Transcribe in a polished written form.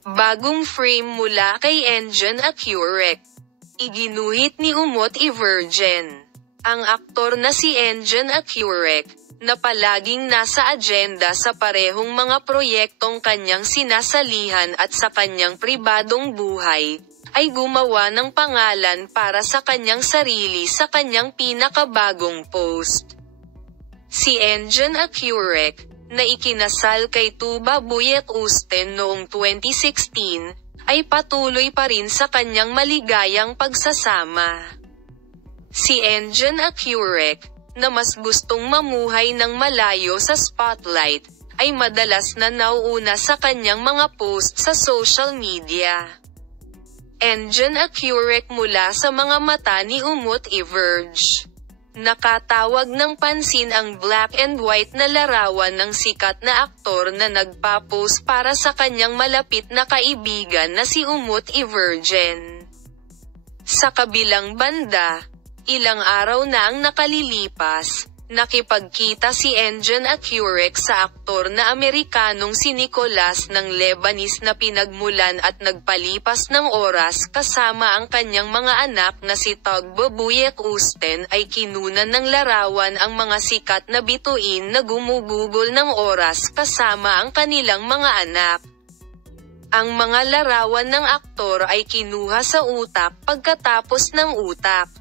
Bagong frame mula kay Enjan Accurek. Iginuhit ni Umut Ivergen. Ang aktor na si Enjan Accurek, na palaging nasa agenda sa parehong mga proyektong kanyang sinasalihan at sa kanyang pribadong buhay, ay gumawa ng pangalan para sa kanyang sarili sa kanyang pinakabagong post. Si Enjan Accurek, na ikinasal kay Tuba Buyet Usten noong 2016, ay patuloy pa rin sa kanyang maligayang pagsasama. Si Enjan Accurek, na mas gustong mamuhay ng malayo sa spotlight, ay madalas na nauuna sa kanyang mga post sa social media. Enjan Accurek mula sa mga mata ni Umut Iverge. Nakatawag ng pansin ang black and white na larawan ng sikat na aktor na nagpa-post para sa kanyang malapit na kaibigan na si Umut Ivergen. Sa kabilang banda, ilang araw na ang nakalilipas, nakipagkita si Enjan Accurek sa aktor na Amerikanong si Nicolas ng Lebanese na pinagmulan at nagpalipas ng oras kasama ang kanyang mga anak na si Tuba Buyet Usten ay kinunan ng larawan ang mga sikat na bituin na gumugugol ng oras kasama ang kanilang mga anak. Ang mga larawan ng aktor ay kinuha sa utak pagkatapos ng utak.